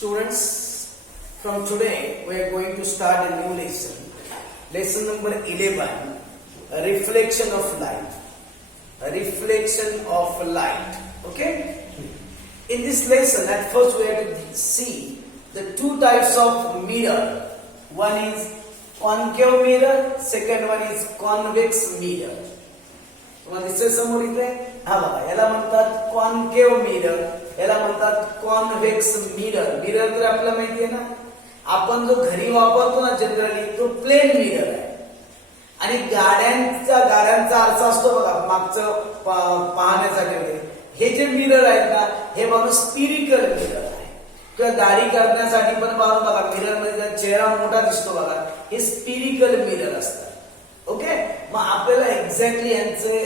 Students, from today we are going to start a new lesson. Lesson number 11, a reflection of light. A reflection of light. Okay? In this lesson, at first we have to see the two types of mirror. One is concave mirror, second one is convex mirror. तुम्हाला दिसतंय समोर इथे? हा बघा, याला म्हणतात concave mirror, याला म्हणतात कॉन्व्हेक्स मिरर. मिरर तर आपल्याला माहिती आहे ना, आपण जो घरी वापरतो ना जनरली तो प्लेन मिरर आहे. आणि गाड्यांचा आरसा असतो बघा मागचं पाहण्यासाठी वगैरे. हे जे मिरर आहेत ना, हे बघा स्पिरिकल मिरर आहे. किंवा दाढी करण्यासाठी पण बघा मिरर मध्ये चेहरा मोठा दिसतो बघा, हे स्पिरिकल मिरर असतात. ओके, मग आपल्याला एक्झॅक्टली यांचे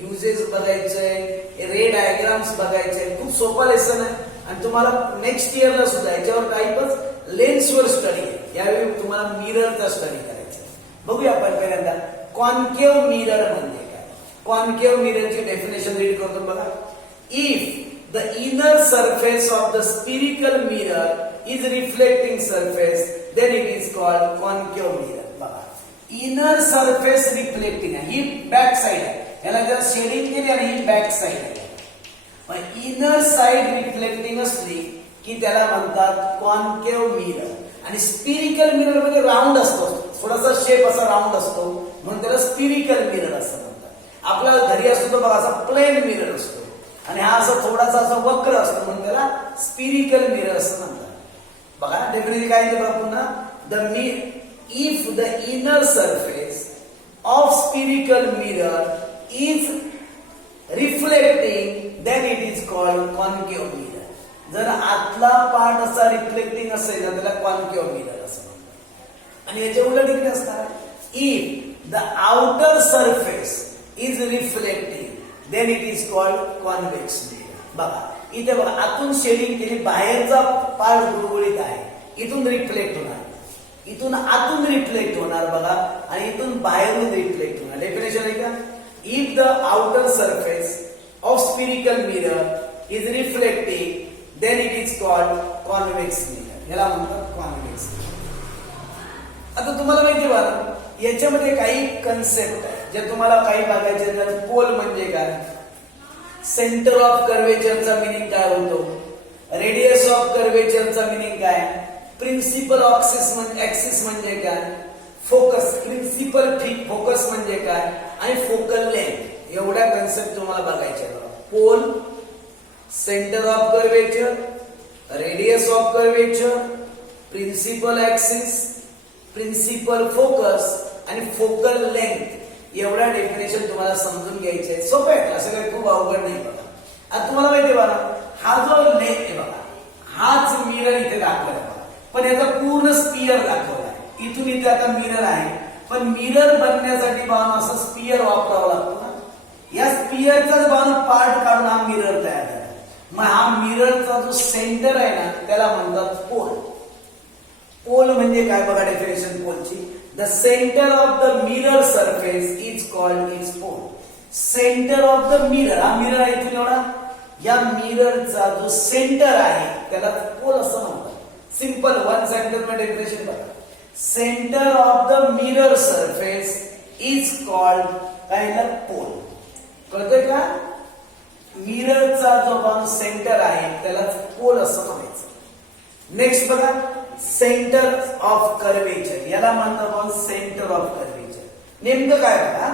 युजेस बघायचंय, रे डायग्राम्स बघायचे. खूप सोपा लेसन आहे आणि तुम्हाला नेक्स्ट इयरला सुद्धा याच्यावर टाईपच लेन्सवर स्टडी आहे. यावेळी तुम्हाला मिररचा स्टडी करायचा. बघूया आपण पहिल्यांदा कॉन्केव मिरर म्हणजे काय. कॉन्केव मिररची डेफिनेशन रीड करतो बघा. If the inner surface of the spherical mirror is reflecting surface then it is called concave mirror. बघा, इनर सरफेस रिफ्लेक्टिंग आहे, ही बॅक साइड आहे. याला जर शेडिंग केली आणि ही बॅक साइड आहे. मग इनर साइड रिफ्लेक्टिंग असली की त्याला म्हणतात कॉन्केव मिरर. आणि स्पिरिकल मिरर मध्ये राऊंड असतो, थोडासा शेप असा राऊंड असतो म्हणून त्याला स्पिरिकल मिरर असं म्हणतात. आपल्या घरी असतो तो बघा असा प्लेन मिरर असतो आणि हा असा थोडासा असा वक्र असतो म्हणून त्याला स्पिरिकल मिरर असं म्हणतात. बघा डेफिनेटली काय आहे बघा पुन्हा. If the inner surface of spherical mirror is reflecting, then it is called concave mirror. जर आतला पार्ट असा रिफ्लेक्टिंग असेल तर त्याला कॉन्केव मिरर असं म्हणतात. आणि याच्या उलट इकडे असणार, if the outer surface is reflecting then it is called convex mirror. बघा इथे बघा, आतून शेडिंग केली, बाहेरचा पार्ट गुळगुळीत आहे, इथून रिफ्लेक्ट होणार, इथून आतून रिफ्लेक्ट होणार बघा, आणि इथून बाहेरून रिफ्लेक्ट होणार. डेफिनेशन आहे का. If the outer surface of spherical mirror is reflecting then it is called convex mirror. याला म्हणतात कॉन्व्हेक्स मिरर. आता तुम्हाला माहिती बघा याच्यामध्ये काही कन्सेप्ट आहे जे तुम्हाला काही बघायचे. तर पोल म्हणजे काय, सेंटर ऑफ कर्वेचरचा मिनिंग काय होतो, रेडियस ऑफ कर्वेचरचा मिनिंग काय, प्रिन्सिपल ऍक्सिस म्हणजे काय, फोकस प्रिन्सिपल फोकस म्हणजे काय, आणि फोकल लेंथ. एवढ्या कन्सेप्ट तुम्हाला बघायच्या. Pole, centre of curvature, radius of curvature, principal axis, principal focus आणि फोकल लेंथ. एवढ्या डेफिनेशन तुम्हाला समजून घ्यायचे आहेत. सोपे आहेत, असं काही खूप अवघड नाही. बघा आता तुम्हाला माहिती बघा, हा जो लेंथ आहे बघा, हाच मिरर इथे दाखवला पण याचा पूर्ण स्पियर दाखवला आहे. इथून इथे आता मिरर आहे, पण मिरर बनण्यासाठी बाजून असं स्पियर वापरावं लागतो ना. या स्पियरचाच बाजून पार्ट काढून हा मिरर तयार झाला. मग हा मिररचा जो सेंटर आहे ना त्याला म्हणतात पोल. पोल म्हणजे काय बघा डेफिनेशन पोलची. The centre of the mirror surface is called is pole. Centre of the mirror, हा मिरर आहे इथून एवढा, या मिररचा जो सेंटर आहे त्याला पोल असं म्हणतात. सिंपल वन सेंटेंस में डेफिनेशन बघा. Centre of the mirror surface is called काय ना पोल. कळतंय का. मिररचा जो सेंटर आहे त्याला पोल असं म्हणायचं. नेक्स्ट बघा, सेंटर ऑफ कर्वेचर, याला म्हणतात सेंटर ऑफ कर्वेचर. नेमकं काय बघा,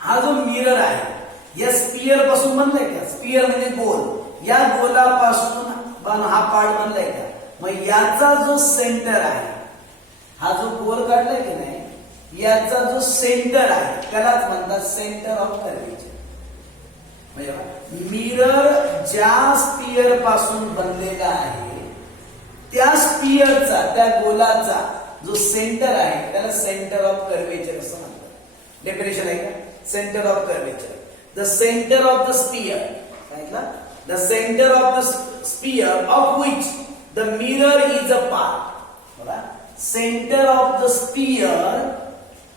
हा जो मिरर आहे या स्पियर पासून बनलाय का. स्पियर म्हणजे गोल, या गोलापासून हा पार्ट बनलाय का. मग याचा जो सेंटर आहे, हा जो गोल काढलाय की नाही, याचा जो सेंटर आहे त्यालाच म्हणतात सेंटर ऑफ कर्वेचर. म्हणजे मिरर ज्या स्पियर पासून बनलेला आहे त्या स्पियरचा, त्या गोलाचा जो सेंटर आहे त्याला सेंटर ऑफ कर्वेचर असं म्हणतात. डेफिनेशन आहे का. Centre of curvature, the centre of the sphere, the centre of the sphere of which the mirror is a part. Center of the sphere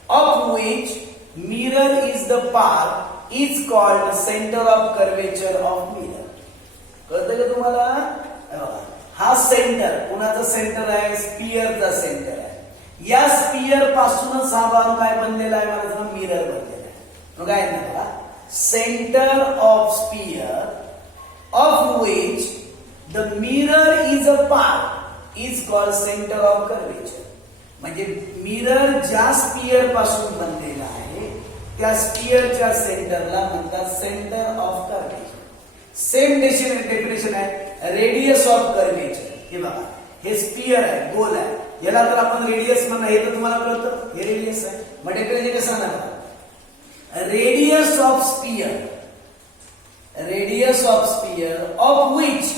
of which mirror is the part is called center of curvature of mirror. कळतं का तुम्हाला. हा centre कुणाचा centre आहे? स्पियरचा centre आहे. या sphere पासूनच हा भाग काय बनलेला आहे? मला मिरर बनलेला आहे. मग काय ना बघा, centre of sphere of which the mirror is a part is called centre of curvature. म्हणजे मिरर ज्या स्पियर पासून बनलेला आहे त्या स्पियरच्या सेंटरला म्हणतात centre of curvature. Same definition आहे रेडियस ऑफ कर्वेचर. हे बघा, हे स्पियर आहे, गोल आहे, याला तर आपण रेडियस म्हणा, हे तर तुम्हाला कळतं, हे रेडियस आहे. मग डेफिनेशन कसं सांगा? Radius of sphere, radius of sphere of which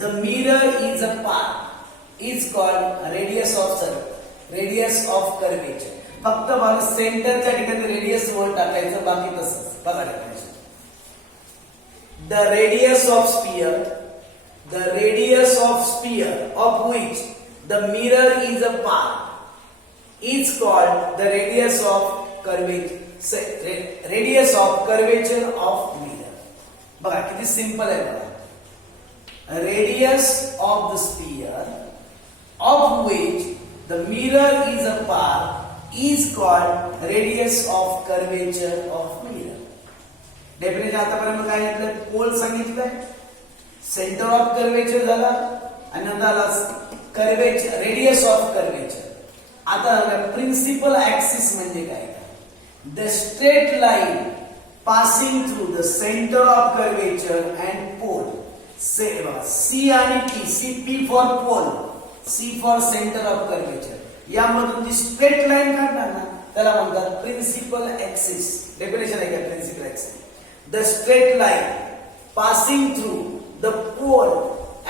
the mirror is a part is called radius of circle, radius of curvature. फक्त बघा सेंटरच्या ठिकाणी रेडियस वर टाकायचं, बाकी तसंच. बघा definition, the radius of sphere, the radius of sphere of which the mirror is a part is called the radius of curvature, radius of curvature of mirror. बघा किती सिंपल आहे बघा. radius of the sphere of which the mirror is a part is called radius of curvature of mirror. Definition आतापर्यंत काय घेतलं? Pole सांगितलंय, centre of curvature झाला, आणि नंतर आला कर्वेचर, रेडियस ऑफ कर्वेचर. आता प्रिन्सिपल ऍक्सिस म्हणजे काय? The straight line passing through the centre of curvature and pole. C आणि P, C P for pole, C for centre of curvature. यामधून जी स्ट्रेट लाईन काढणार ना त्याला म्हणतात प्रिन्सिपल ऍक्सिस. डेफिनेशन आहे का principal axis? The straight line passing through the pole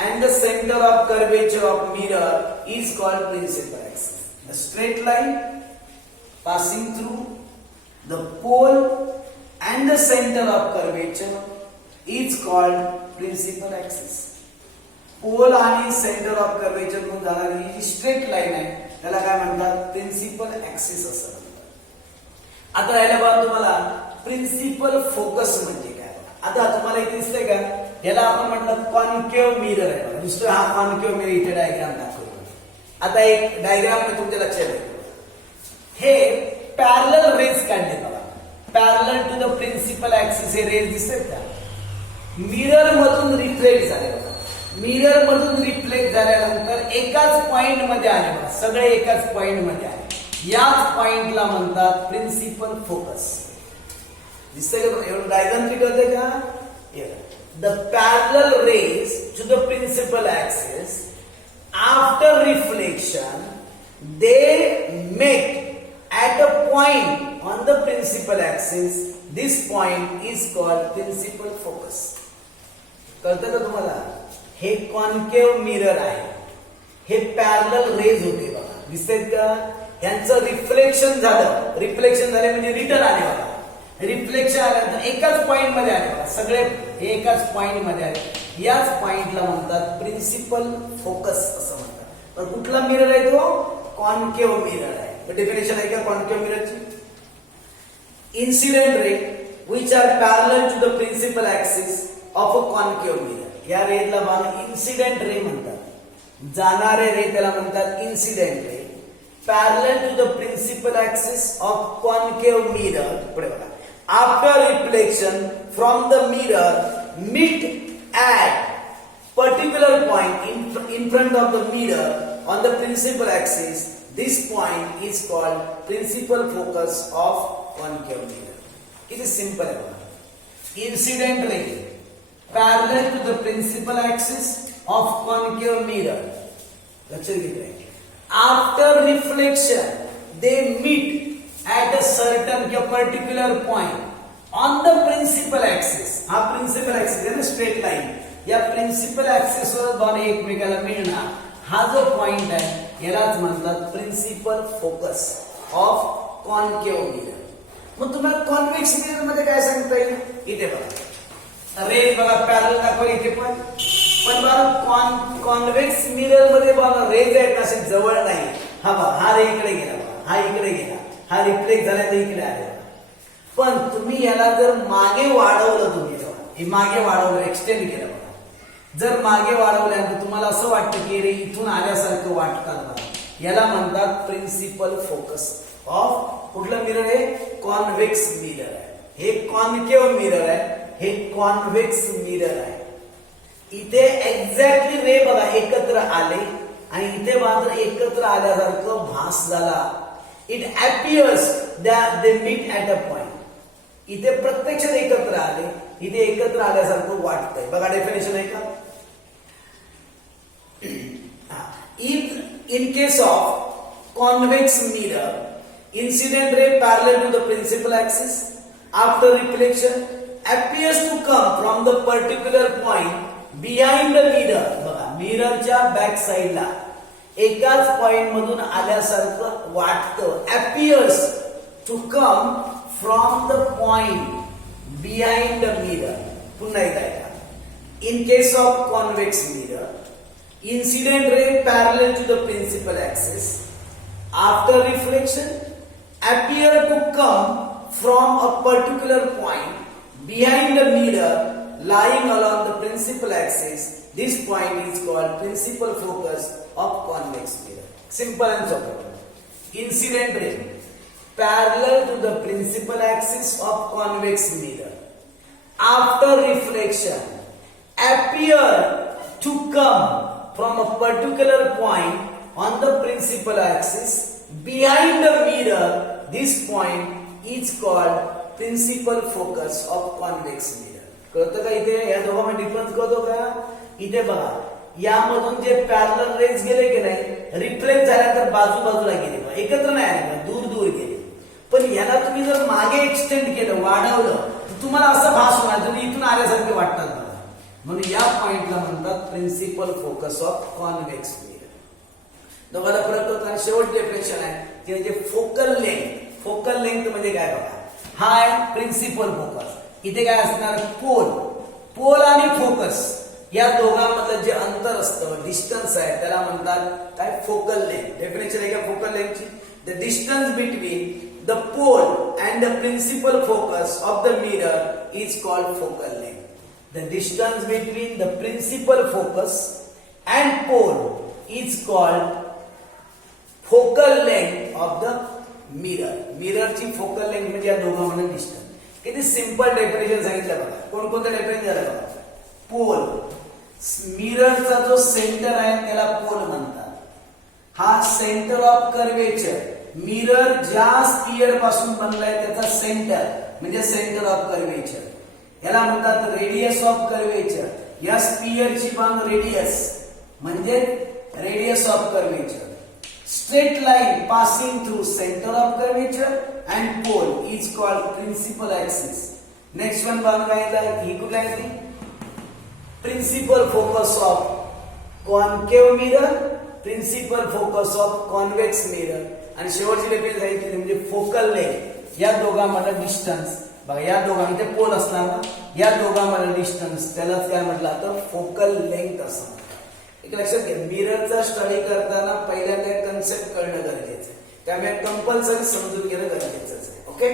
and the center of curvature of mirror is called principal axis. The straight line passing through the pole and the center of curvature is called principal axis. Pole आणि center of curvature मधून जाणारी जी straight line आहे त्याला काय म्हणतात? Principal axis असं म्हणतात. आता याला बघा तुम्हाला प्रिन्सिपल फोकस म्हणजे काय? आता तुम्हाला इथे दिसतंय का? याला आपण म्हटलं कॉन्केव्ह मिरर आहे. दुसरं हा कॉन्केव्ह मिरर इथे डायग्राम दाखवतो. आता एक डायग्राम मी तुमच्या लक्षात येतो. हे पॅरलल रेज काढले बघा, parallel to the principal axis. हे रेज दिसतात का? मिरर मधून रिफ्लेक्ट झाले बघा. मिरर मधून रिफ्लेक्ट झाल्यानंतर एकाच पॉइंट मध्ये आले बघा, सगळे एकाच पॉइंट मध्ये आले. याच पॉइंटला म्हणतात प्रिन्सिपल फोकस. दिसतंय का? एवढं डायग्राम कळतंय का? The parallel rays to the principal axis after reflection they met at a point on the principal axis. This point is called principal focus. कळतं का तुम्हाला? हे कॉन्केव्ह मिरर आहे, हे पॅरलल रेज होते बघा, दिसतंय का? यांचं रिफ्लेक्शन झालं, रिफ्लेक्शन झाले म्हणजे रिटर्न आले बघा. रिफ्लेक्शन आल्यानंतर एकाच पॉइंट मध्ये आले बघा, सगळे एकाच पॉइंट मध्ये आले. याच पॉइंटला म्हणतात प्रिन्सिपल फोकस असं म्हणतात. तर कुठला मिरर आहे तो? कॉन्केव्ह मिरर आहे. डेफिनेशन आहे का कॉन्केव्ह मिररची? Incident ray which are parallel to the principal axis of a concave mirror. या रेला भाग इन्सिडेंट रे म्हणतात. जाणारे रे त्याला म्हणतात incident ray. Parallel to the principal axis of concave mirror. पुढे बघा, after reflection from the mirror meet at particular point in front of the mirror on the principal axis. This point is called principal focus of concave mirror. It is simple है बघा. Incident ray parallel to the principal axis of concave mirror. लक्षात घेतलंय. After reflection they meet at a certain particular point on the principal axis. हा principal axis आहे ना, straight line. या principal axis वर दोन एकमेकाला मिळणार हा जो पॉइंट आहे यालाच म्हणतात principal focus of concave mirror. मग तुम्हाला कॉन्व्हेक्स मिरर मध्ये काय सांगता येईल? इथे बघा रेज बघा पॅरलल दाखवली इथे पण बघा कॉन्व्हेक्स मिरर मध्ये बघा रेज आहेत असे जवळ नाही. हा बघा हा रे इकडे गेला बघा, हा इकडे गेला, हा रिफ्लेक्ट झाला तर इकडे आले. पण तुम्ही याला जर मागे वाढवलं, तुम्ही हे मागे वाढवलं, एक्सटेंड केलं बघा, जर मागे वाढवल्यानंतर तुम्हाला असं वाटतं की रे इथून आल्यासारखं वाटतात बघा, याला म्हणतात प्रिन्सिपल फोकस ऑफ कुठलं मिरर आहे? कॉन्व्हेक्स मिरर आहे. हे कॉन्केव्ह मिरर आहे, हे कॉन्व्हेक्स मिरर आहे. इथे एक्झॅक्टली रे बघा एकत्र आले आणि इथे मात्र एकत्र आल्यासारखं भास झाला. It appears that they meet at a point. इथे प्रत्यक्षात एकत्र आले, इथे एकत्र आल्यासारखं वाटतंय. बघा डेफिनेशन आहे का? In case of convex mirror, incident ray parallel to the principal axis after reflection appears to come from the particular point behind the mirror. बघा मिररच्या बॅक साइडला एकाच पॉइंट मधून आल्यासारखं वाटतं. appears to come from the point behind the mirror. पुन्हा एकदा in case of convex mirror, incident ray parallel to the principal axis after reflection appear to come from a particular point behind the mirror lying along the principal axis. This point is called principal focus of convex mirror. Simple and simple. Incident ray parallel to the principal axis of convex mirror after reflection appear to come from a particular point on the principal axis behind the mirror. This point is called principal focus of convex mirror. कळतं का? इथे या दोघांमध्ये difference कळतो का? इथे बघा यामधून जे पॅरलल रेज गेले की नाही रिफ्लेक्ट झाल्यानंतर बाजूबाजूला गेले, एकत्र नाही आले, दूर दूर गेले. पण याला तुम्ही जर मागे एक्सटेंड केलं, वाढवलं, तर तुम्हाला असं भास होणार तुम्ही इथून आल्यासारखे वाटतात. म्हणून या पॉइंटला म्हणतात principal focus of convex mirror. दोघांना फरक होतो. आणि शेवट डेफिनेशन आहे की म्हणजे फोकल लेंथ. फोकल लेंथ म्हणजे काय बघा, हा आहे प्रिन्सिपल फोकस. इथे काय असणार? पोल. पोल आणि फोकस या दोघांमधलं जे अंतर असतं, डिस्टन्स आहे, त्याला म्हणतात काय? Focal length. डेफिनेशन आहे का फोकल लेंथची? The distance between the pole and the principal focus of the mirror is called focal length. The distance between the principal focus and pole is called focal length of the mirror. Mirror ची focal length म्हणजे या दोघांमधील distance. किती simple definition सांगितलं बघा. कोणकोणतं definition झालं बघा. पोल, मिररचा जो सेंटर आहे त्याला पोल म्हणतात. हा सेंटर ऑफ कर्वेचर. मिरर ज्या स्पियर पासून बनलाय त्याचा सेंटर म्हणजे सेंटर ऑफ कर्वेचर. याला म्हणतात रेडियस ऑफ कर्वेचर. या स्पियरची बांध रेडियस म्हणजे radius of curvature. Straight line passing through centre of curvature and pole is called principal axis. Next one बांध काय ही कुठला आहे ती? Principal focus of concave mirror, principal focus of convex mirror. आणि शेवटची डेफिनेशन सांगितली म्हणजे फोकल लेंथ. या दोघांमध्ये डिस्टन्स बघा, या दोघांमध्ये पोल असणार ना, या दोघांमध्ये डिस्टन्स त्यालाच काय म्हटलं तर फोकल लेंथ असं. एक लक्षात घ्या, मिररचा स्टडी करताना पहिल्यांदा कन्सेप्ट कळणं गरजेचं आहे. त्यामुळे कंपल्सरी समजून घेणं गरजेचं आहे. ओके.